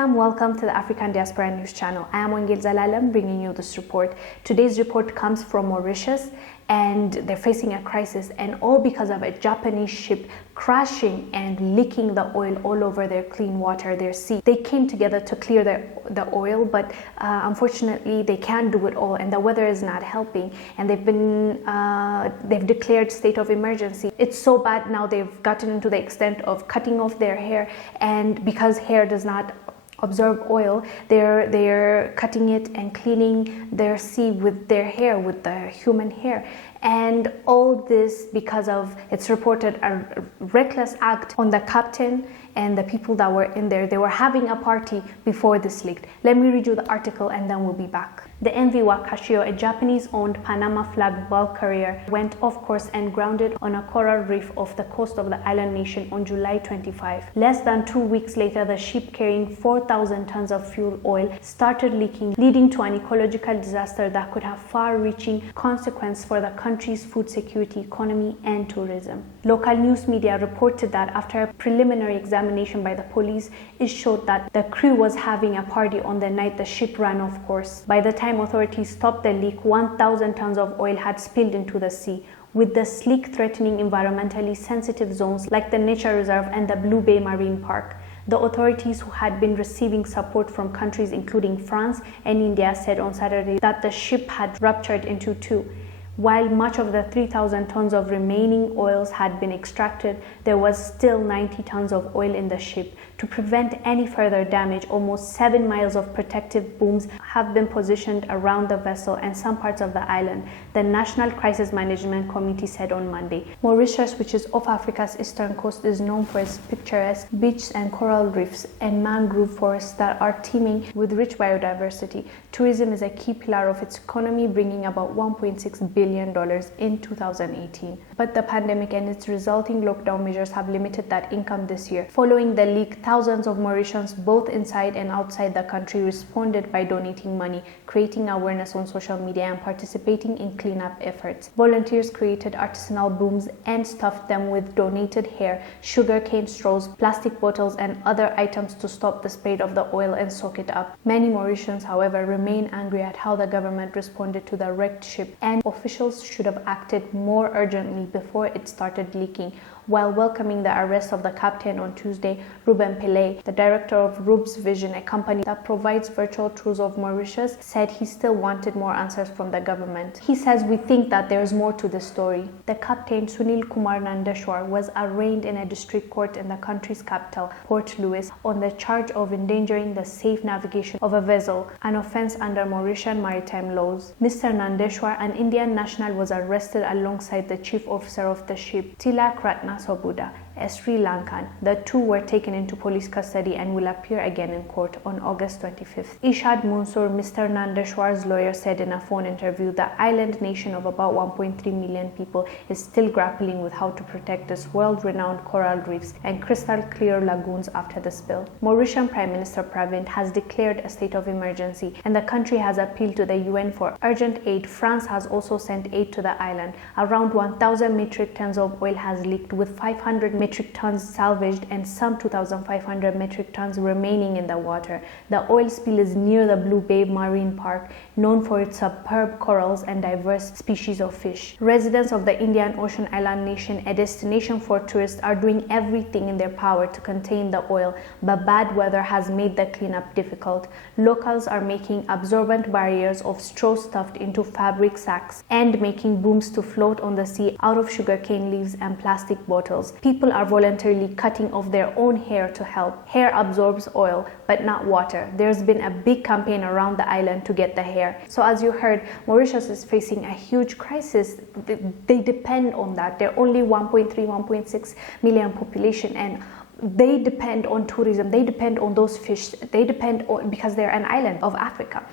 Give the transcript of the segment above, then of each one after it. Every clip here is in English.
fam, welcome to the African Diaspora News Channel. I am Wongel Zelalem bringing you this report. Today's report comes from Mauritius and they're facing a crisis, and all because of a Japanese ship crashing and leaking the oil all over their clean water, their sea. They came together to clear the oil, but unfortunately they can't do it all, and the weather is not helping, and they've declared state of emergency. It's so bad now they've gotten into the extent of cutting off their hair, and because hair does not absorb oil, they're cutting it and cleaning their sea with their hair, with the human hair. And all this because of, it's reported, a reckless act on the captain and the people that were in there. They were having a party before this leaked. Let me read you the article and then we'll be back. The MV Wakashio, a Japanese-owned Panama-flagged bulk carrier, went off course and grounded on a coral reef off the coast of the island nation on July 25. Less than 2 weeks later, the ship carrying 4,000 tons of fuel oil started leaking, leading to an ecological disaster that could have far-reaching consequences for the country's food security, economy, and tourism. Local news media reported that after a preliminary examination by the police, it showed that the crew was having a party on the night the ship ran off course. By the time authorities stopped the leak, 1,000 tons of oil had spilled into the sea, with the leak threatening environmentally sensitive zones like the nature reserve and the Blue Bay Marine Park. The authorities, who had been receiving support from countries including France and India, said on Saturday that the ship had ruptured into two. While much of the 3,000 tons of remaining oils had been extracted, there was still 90 tons of oil in the ship. To prevent any further damage, almost 7 miles of protective booms have been positioned around the vessel and some parts of the island, the National Crisis Management Committee said on Monday. Mauritius, which is off Africa's eastern coast, is known for its picturesque beaches and coral reefs and mangrove forests that are teeming with rich biodiversity. Tourism is a key pillar of its economy, bringing about $1.6 billion in 2018. But the pandemic and its resulting lockdown measures have limited that income this year. Following the leak, thousands of Mauritians, both inside and outside the country, responded by donating money, creating awareness on social media, and participating in cleanup efforts. Volunteers created artisanal booms and stuffed them with donated hair, sugarcane straws, plastic bottles, and other items to stop the spread of the oil and soak it up. Many Mauritians, however, remain angry at how the government responded to the wrecked ship, and officials should have acted more urgently before it started leaking. While welcoming the arrest of the captain on Tuesday, Ruben Pillay, the director of Rub's Vision, a company that provides virtual tours of Mauritius, said he still wanted more answers from the government. He says, "We think that there is more to the story." The captain, Sunil Kumar Nandeshwar, was arraigned in a district court in the country's capital, Port Louis, on the charge of endangering the safe navigation of a vessel, an offense under Mauritian maritime laws. Mr. Nandeshwar, an Indian national, was arrested alongside the chief officer of the ship, Tilak Ratna Sobuda, a Sri Lankan. The two were taken into police custody and will appear again in court on August 25th. Ishad Mansoor, Mr. Nandeshwar's lawyer, said in a phone interview, the island nation of about 1.3 million people is still grappling with how to protect its world-renowned coral reefs and crystal-clear lagoons after the spill. Mauritian Prime Minister Pravind has declared a state of emergency, and the country has appealed to the UN for urgent aid. France has also sent aid to the island. Around 1,000 metric tons of oil has leaked, with 500 metric tons salvaged and some 2,500 metric tons remaining in the water. The oil spill is near the Blue Bay Marine Park, known for its superb corals and diverse species of fish. Residents of the Indian Ocean island nation, a destination for tourists, are doing everything in their power to contain the oil, but bad weather has made the cleanup difficult. Locals are making absorbent barriers of straw stuffed into fabric sacks and making booms to float on the sea out of sugarcane leaves and plastic bottles. People are voluntarily cutting off their own hair to help. Hair absorbs oil, but not water. There's been a big campaign around the island to get the hair. So as you heard, Mauritius is facing a huge crisis. They depend on that. They're only 1.3, 1.6 million population, and they depend on tourism. They depend on those fish. They depend on, because they're an island of Africa.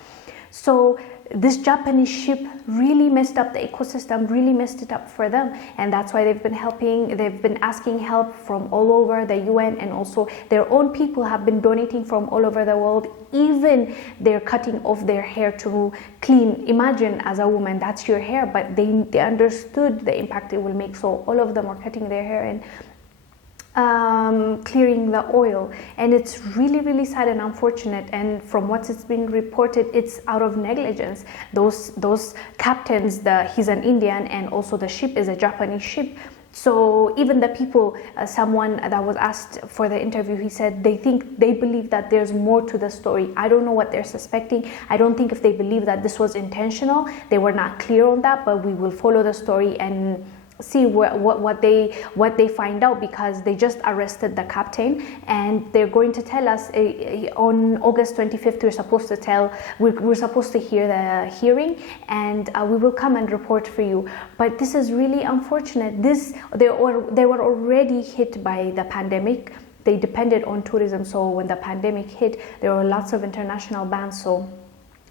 So this Japanese ship really messed up the ecosystem, really messed it up for them, and that's why they've been asking help from all over the UN, and also their own people have been donating from all over the world. Even they're cutting off their hair to clean. Imagine, as a woman, that's your hair, but they understood the impact it will make, so all of them are cutting their hair. And clearing the oil, and it's really sad and unfortunate. And from what it's been reported, it's out of negligence. Those captains, he's an Indian, and also the ship is a Japanese ship. So even the people, someone that was asked for the interview, he said they believe that there's more to the story. I don't know what they're suspecting. I don't think if they believe that this was intentional. They were not clear on that, but we will follow the story and see what they find out, because they just arrested the captain, and they're going to tell us on August 25th. We're supposed to hear the hearing, and we will come and report for you. But this is really unfortunate. They were already hit by the pandemic. They depended on tourism, so when the pandemic hit, there were lots of international bans, so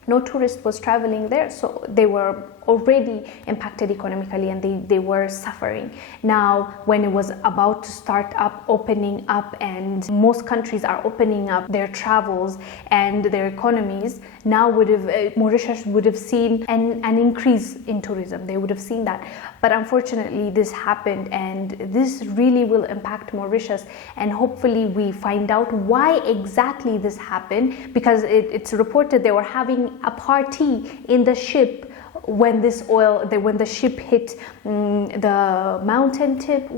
no tourist was traveling there, so they were already impacted economically, and they were suffering. Now, when it was about to start opening up, and most countries are opening up their travels and their economies, now Mauritius would have seen an increase in tourism. They would have seen that. But unfortunately, this happened, and this really will impact Mauritius. And hopefully we find out why exactly this happened, because it's reported they were having a party in the ship when the ship hit the mountain tip,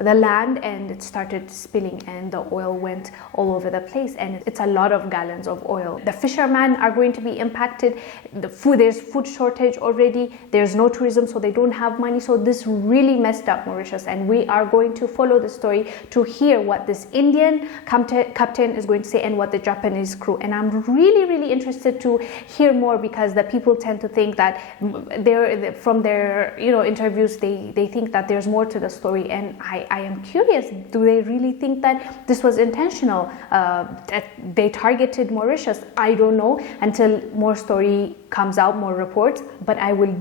the land, and it started spilling, and the oil went all over the place, and it's a lot of gallons of oil. The fishermen are going to be impacted. There's food shortage already. There's no tourism, so they don't have money. So this really messed up Mauritius, and we are going to follow the story to hear what this Indian captain is going to say and what the Japanese crew. And I'm really interested to hear more, because the people tend to think that from their interviews, they think that there's more to the story, and I am curious, do they really think that this was intentional, that they targeted Mauritius? I don't know until more story comes out, more reports, but I will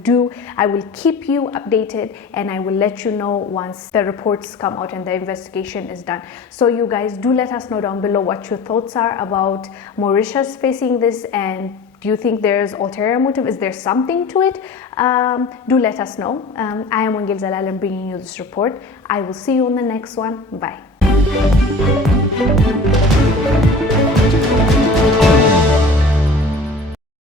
keep you updated, and I will let you know once the reports come out and the investigation is done. So you guys do let us know down below what your thoughts are about Mauritius facing this, and do you think there's ulterior motive? Is there something to it? Do let us know. I am Wongel Zelalem bringing you this report. I will see you on the next one. Bye.